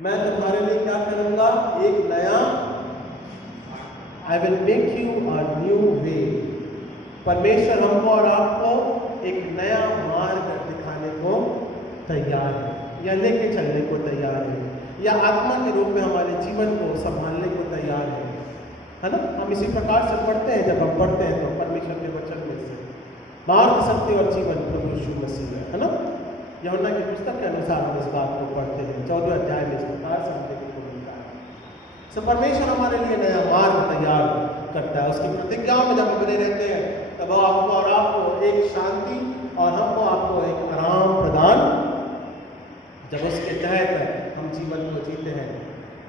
मैं तुम्हारे लिए क्या करूंगा, एक नया, आई will make you a new way. परमेश्वर हमको और आपको एक नया मार्ग दिखाने को तैयार है, या लेके चलने को तैयार है, या आत्मा के रूप में हमारे जीवन को संभालने को तैयार है ना। हम इसी प्रकार से पढ़ते हैं, जब हम पढ़ते हैं तो परमेश्वर के वचन में से मार्ग, सत्य और जीवन प्रभु यीशु मसीह है ना। यूहन्ना की पुस्तक के अनुसार हम इस बात को पढ़ते हैं, 14 अध्याय में इस प्रकार से हम देखने को मिलता है। सो परमेश्वर हमारे लिए नया मार्ग तैयार करता है, उसकी प्रतिज्ञाओं में जब हम बने रहते हैं तब वो आपको और आपको एक शांति और हमको आपको एक आराम प्रदान, जब उसके तहत हम जीवन को जीते हैं,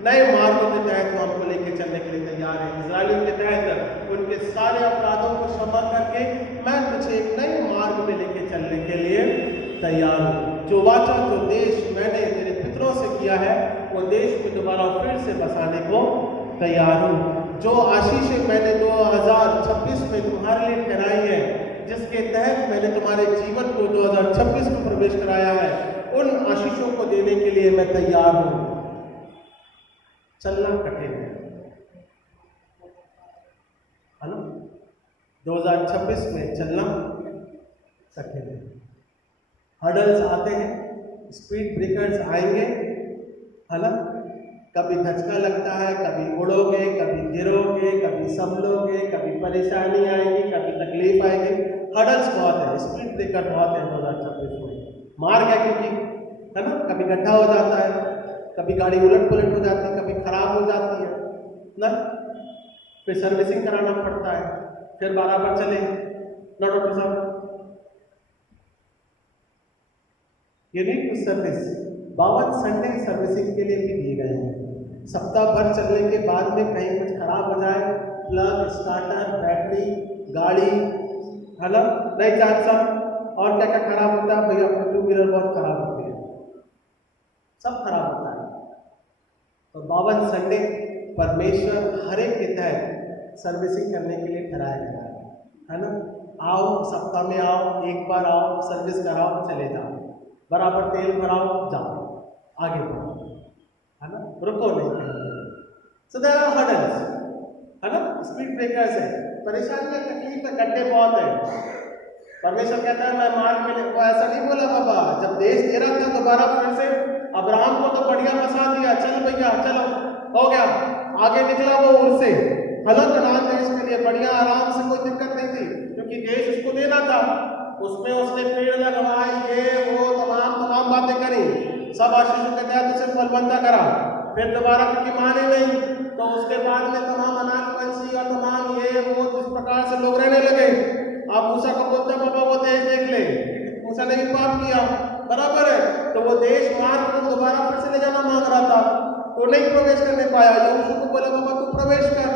नए मार्गों के तहत वो हमको लेके चलने के लिए तैयार है। इजरायलियों के तहत उनके सारे अपराधों को क्षमा करके मैं तुझे एक नए मार्ग में लेके चलने के लिए तैयार हूँ। जो वाचा, जो देश मैंने तेरे पितरों से किया है, वो देश में दोबारा फिर से बसाने को तैयार हूँ। जो आशीषें मैंने 2026 में तुम्हारे लिए ठहराई है, जिसके तहत मैंने तुम्हारे जीवन को 2026 में प्रवेश कराया है, उन आशीषों को देने के लिए मैं तैयार हूँ। चलना कठिन है ना, 2026 में चलना कठिन है। हर्डल्स आते हैं, स्पीड ब्रेकर्स आएंगे है ना, कभी धचका लगता है, कभी उड़ोगे, कभी गिरोगे, कभी संभलोगे, कभी परेशानी आएगी, कभी तकलीफ आएगी। हर्डल्स बहुत है, स्पीड ब्रेकर बहुत है 2026 में। मार्ग है क्योंकि है ना, कभी गड्ढा हो जाता है, कभी गाड़ी उलट पुलट हो जाती है, कभी खराब हो जाती है ना, फिर सर्विसिंग कराना पड़ता है, फिर बराबर चले ना डॉक्टर साहब, you need to service. 52 Sunday servicing के लिए भी दिए गए हैं। सप्ताह भर चलने के बाद में कहीं कुछ खराब हो जाए, प्लग, स्टार्टर, बैटरी, गाड़ी है ना, नहीं चार्ज सब और क्या क्या खराब होता है भैया, अपनी 2 व्हीलर बहुत खराब होती है, सब खराब होता है। तो 52 संडे परमेश्वर हर एक के तहत सर्विसिंग करने के लिए ठहराया गया है ना। आओ, सप्ताह में आओ, एक बार आओ, सर्विस कराओ, चले जाओ, बराबर तेल भराओ, जाओ, आगे बढ़ो है ना, रुको नहीं कहीं। सो देयर आर हर्डल्स है ना, स्पीड ब्रेकर्स है, परेशानियां, तकलीफ है, गड्ढे बहुत है। परमेश्वर कहता है मैं मार्ग में, वो ऐसा नहीं बोला बाबा, जब देश दे रहा था दोबारा फिर से अब्राहम को तो बढ़िया बसा दिया, चल भैया चलो, हो गया, आगे निकला वो उर से हलो कनान देश के लिए, बढ़िया आराम से, कोई दिक्कत नहीं थी, क्योंकि देश उसको देना था। उसमें उसने पेड़ लगवाए, ये वो तमाम बातें करी, सब आशीषों के तहत उसे फलबंदा करा, फिर दोबारा क्योंकि माने नहीं, तो उसके बाद में तमाम अनाथ पंछी और तमाम ये वो जिस प्रकार से लोग रहने लगे। आप मूसा को बोलते हैं बाबा वो देश देख ले, मूसा ने भी पाप किया, बराबर है, तो वो देश मार्ग को दोबारा फिर से ले जाना मांग रहा था, तो नहीं प्रवेश करने पाया। यहोशू को बोला बाबा तू प्रवेश कर,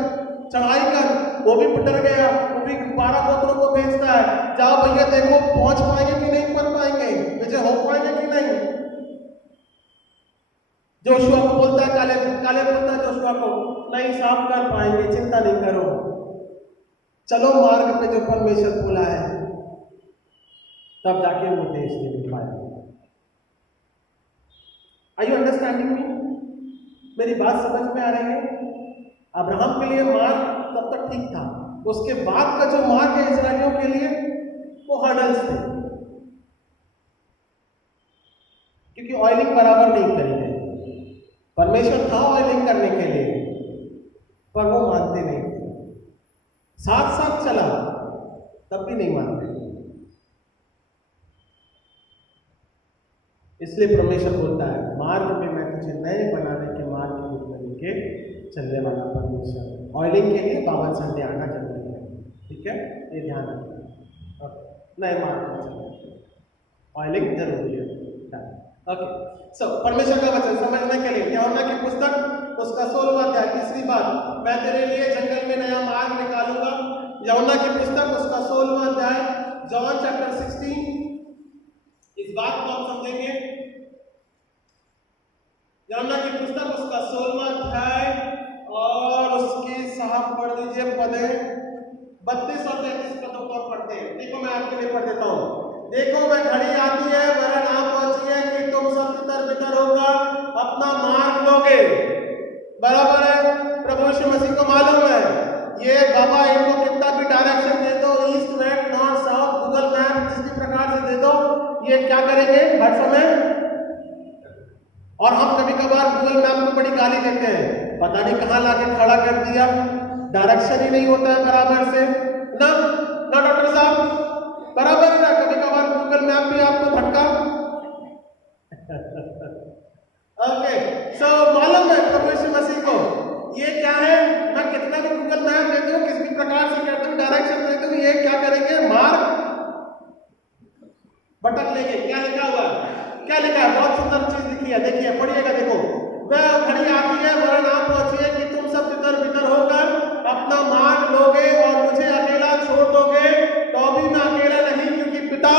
चढ़ाई कर, वो भी डर गया, वो भी 12 गोत्रों को भेजता है, जाओ भैया देखो पहुंच पाएंगे कि नहीं पहुंच पाएंगे, विजय हो पाएंगे कि नहीं। जोशुआ को बोलता है, काले बोलता है जोशुआ को, नहीं साफ कर पाएंगे, चिंता नहीं करो, चलो मार्ग पे जो परमेश्वर बोला है, तब जाके वो देश दे पाएगा। Are you understanding me? मेरी बात समझ में आ रही है? अब्राहम के लिए मार्ग तब तक ठीक था, उसके बाद का जो मार्ग है इस्राएलियों के लिए वो हर्डल्स थे, क्योंकि ऑयलिंग बराबर नहीं करी गई। परमेश्वर था ऑयलिंग करने के लिए, पर वो मानते नहीं थे, साथ साथ चला तब भी नहीं मानते। इसलिए परमेश्वर बोलता है मार्ग में मैं तुझे नए बनाने के मार्ग को लेके चलने वाला परमेश्वर। ऑयलिंग के लिए 52 संडे आना जरूरी है, ठीक है, ये ध्यान रखना, नए मार्ग में चलना ऑयलिंग जरूरी है। ओके, सो परमेश्वर का वचन समझने के लिए यूहन्ना की पुस्तक उसका 16वां अध्याय, तीसरी बात, मैं तेरे लिए जंगल में नया मार्ग निकालूंगा। यूहन्ना की पुस्तक उसका 16वां अध्याय, जॉन चैप्टर 16, इस बात को हम समझेंगे। यूहन्ना की पुस्तक उसका 16वां अध्याय और उसकी साहब पढ़ दीजिए पदे 32 और 33 पदों को पढ़ते हैं। देखो मैं आपके लिए पढ़ देता हूँ। देखो वह घड़ी आती है, वरन आ पहुंची है कि तुम सब तितर बितर होगा, अपना मार्ग लो लोगे। बराबर है। प्रभु यीशु मसीह को मालूम है ये बाबा इनको कितना भी डायरेक्शन दे दो, east west north south Google map जिस भी प्रकार से दे दो, ये क्या करेंगे हर समय। और हम कभी कभार गूगल मैप को बड़ी गाली देते हैं, पता नहीं कहाँ लाके खड़ा कर दिया, डायरेक्शन ही नहीं होता है बराबर से ना डॉक्टर साहब, बराबर है ना। कभी कभार गूगल मैप भी आपको भटका। ओके, सो मालूम है प्रभु यीशु मसीह को ये क्या है, मैं कितना भी गूगल मैप दे दूं, किस भी प्रकार से कहता हूं, डायरेक्शन दे दूं, ये क्या करेंगे, मार्ग भटक लेंगे। क्या लिखा हुआ है, क्या लिखा है, बहुत सुंदर चीज लिखी है, देखिए पढ़िएगा। देखो, वह घड़ी आती है वरन आ पहुंची है कि तुम सब तितर बितर होकर अपना मार्ग लोगे और मुझे अकेला छोड़ दोगे, तो भी मैं अकेला नहीं, क्योंकि पिता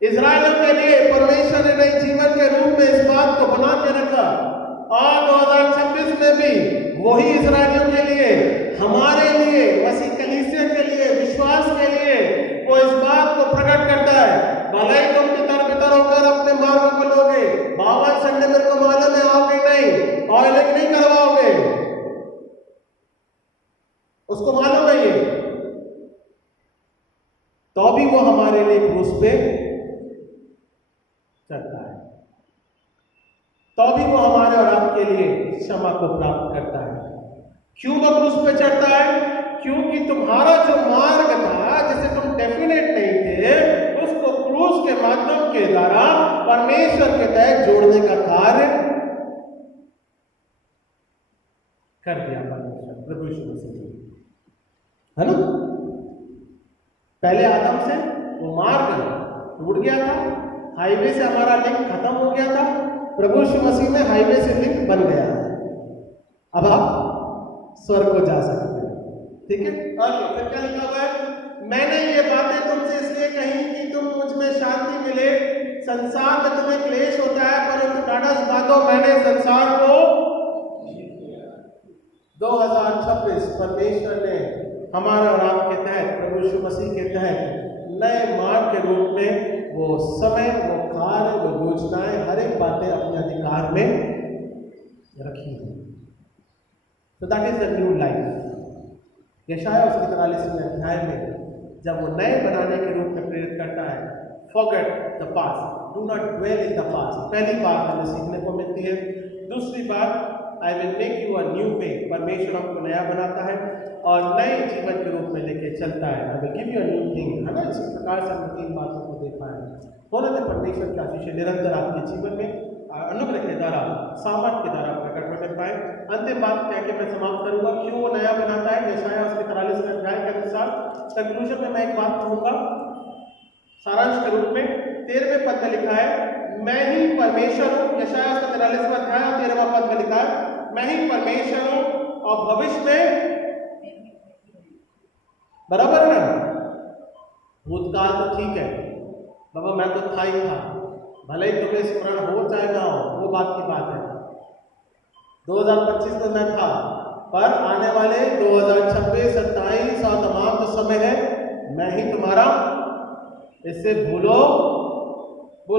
इजराइलियों के लिए परमेश्वर ने नए जीवन के रूप में इस बात को बना के रखा, और 2026 में भी वही इजराइलियों के लिए, हमारे लिए, मसीह कलीसिया के लिए, विश्वास के लिए वो इस बात को प्रकट करता है। भले ही तुम तितर बितर होकर अपने मार्ग को लोगे, 52 संडे मेरे को मालूम है आओगे नहीं, ऑयलिंग नहीं करवाओगे, उसको मालूम है ये, तो भी वो हमारे लिए क्रूस पे चढ़ता है, तो भी वो हमारे और आपके लिए क्षमा को प्राप्त करता है। क्यों वो क्रूस पे चढ़ता है? क्योंकि तुम्हारा जो मार्ग था, जिसे तुम डेफिनेट नहीं थे, उसको क्रूस के माध्यम के द्वारा परमेश्वर के तहत जोड़ने का कार्य कर दिया परमेश्वर, प्रभु यीशु मसीह, है ना। पहले आदम से वो मार्ग टूट गया था, हाईवे से हमारा लिंक खत्म हो गया था, प्रभु यीशु मसीह में हाईवे से लिंक बन गया है, अब आप स्वर्ग को जा सकते हैं, ठीक है। और फिर क्या लिखा हुआ है, मैंने ये बातें तुमसे इसलिए कही कि तुम मुझ में शांति मिले, संसार में तुम्हें क्लेश होता है, परंतु ढाढ़स बांधो, मैंने संसार को 2026 परमेश्वर ने हमारा और आपके तहत, प्रभु यीशु मसीह के तहत नए मार्ग के रूप में वो समय, वो कार्य, वो योजनाएं, हर एक बातें अपने अधिकार में रखी है। तो that is the new life. यशायाह उसके 43वें अध्याय में जब वो नए बनाने के रूप में प्रेरित करता है, forget the past, do not dwell in the past, पहली बात हमें सीखने को मिलती है। दूसरी बात, I will make you a new way, परमेश्वर हमको नया बनाता है और नए जीवन के रूप में लेके चलता है। I will give you a new thing, है ना। इसी प्रकार से हमने 3 बातों को देखा है। होने से परमेश्वर की आशीष निरंतर आपके जीवन में अनुग्रह के द्वारा, सामर्थ के द्वारा प्रकट होने पाए। अंतिम बात कह के मैं समाप्त करूंगा, क्यों वो नया बनाता है। यशायाह उसके 43वें अध्याय के अनुसार कंक्लूजन में मैं एक बात कहूंगा सारांश के रूप में। 13वें पद में लिखा है, मैं ही परमेश्वर हूँ। यशायाह उसका 43वां अध्याय और 13वां पद में लिखा है, मैं ही परमेश्वर हूँ और भविष्य में, बराबर है ना। भूतकाल तो ठीक है बाबा, मैं तो था ही था, भले ही तुम्हें स्मरण हो चाहे ना हो, वो बात की बात है। 2025 में मैं था, पर आने वाले 2026, 27 और तमाम जो समय है, मैं ही तुम्हारा, इससे भूलो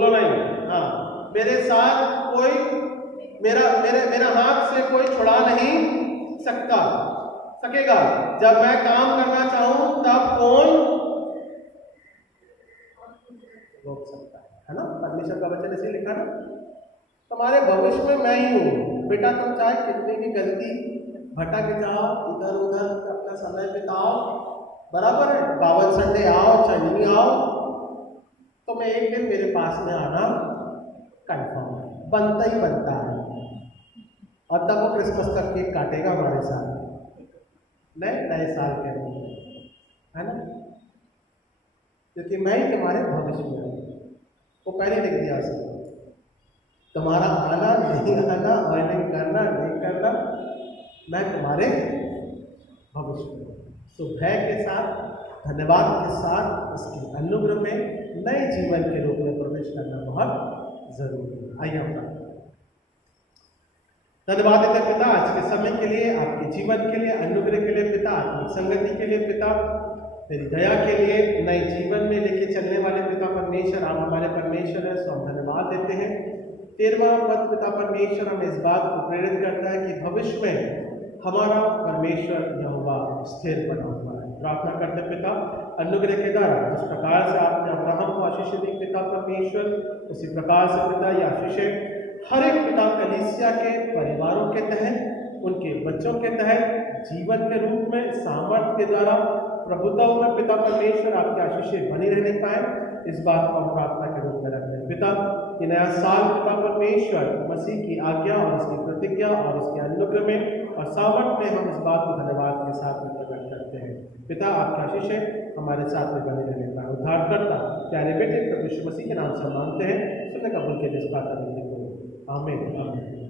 नहीं। हाँ, मेरे साथ कोई, मेरा हाथ से कोई छुड़ा नहीं सकेगा। जब मैं काम करना चाहूं तब कौन रोक सकता है ना। परमेश्वर का वचन ऐसे लिखा ना, तुम्हारे भविष्य में मैं ही हूँ बेटा, तुम चाहे कितनी भी गलती भटक जाओ, इधर उधर अपना समय बिताओ, बराबर है, 52 संडे आओ चाहे नहीं आओ, तो मैं एक दिन मेरे पास में आना कंफर्म है, बनता ही बनता है। और तब वो क्रिसमस का केक काटेगा हमारे साथ नए साल के रूप में, है ना, क्योंकि मैं ही तुम्हारे भविष्य में हूँ। वो पहले लिख दिया उसने, तुम्हारा आना नहीं आना, ऑयलिंग करना नहीं करना, मैं तुम्हारे भविष्य में। सो भय के साथ, धन्यवाद के साथ, उसके अनुग्रह में नए जीवन के रूप में प्रवेश करना बहुत जरूरी है। आइए हम धन्यवाद देते पिता आज के समय के लिए, आपके जीवन के लिए, अनुग्रह के लिए पिता, आत्मिक संगति के लिए पिता, तेरी दया के लिए, नए जीवन में लेके चलने वाले पिता परमेश्वर, आप हमारे परमेश्वर हैं, सो हम धन्यवाद देते हैं। 13वां पद पिता परमेश्वर हमें इस बात को प्रेरित करता है कि भविष्य में हमारा परमेश्वर यहोवा स्थिर बना हुआ है। प्रार्थना करते पिता, अनुग्रह के द्वारा जिस प्रकार से आपने अब्राहम को आशीष दी पिता परमेश्वर, उसी प्रकार से पिता ये आशीषें हर एक पिता कलीसिया के परिवारों के तहत, उनके बच्चों के तहत जीवन के रूप में सामर्थ्य के द्वारा प्रभुताओं में पिता परमेश्वर आपकी आशीषें बनी रहने पाए, इस बात को हम प्रार्थना के रूप में रखते हैं। पिता, ये नया साल पिता परमेश्वर मसीह की आज्ञा और उसकी प्रतिज्ञा और उसके अनुग्रह में और सामर्थ्य में हम इस बात को धन्यवाद के साथ में प्रकट करते हैं। पिता, आपकी आशीषें हमारे साथ में बने रहने पाए। उद्धारकर्ता प्यारे बेटे प्रभु यीशु मसीह के नाम से मानते हैं, सुनने कबूल के जिस बात को। आमीन।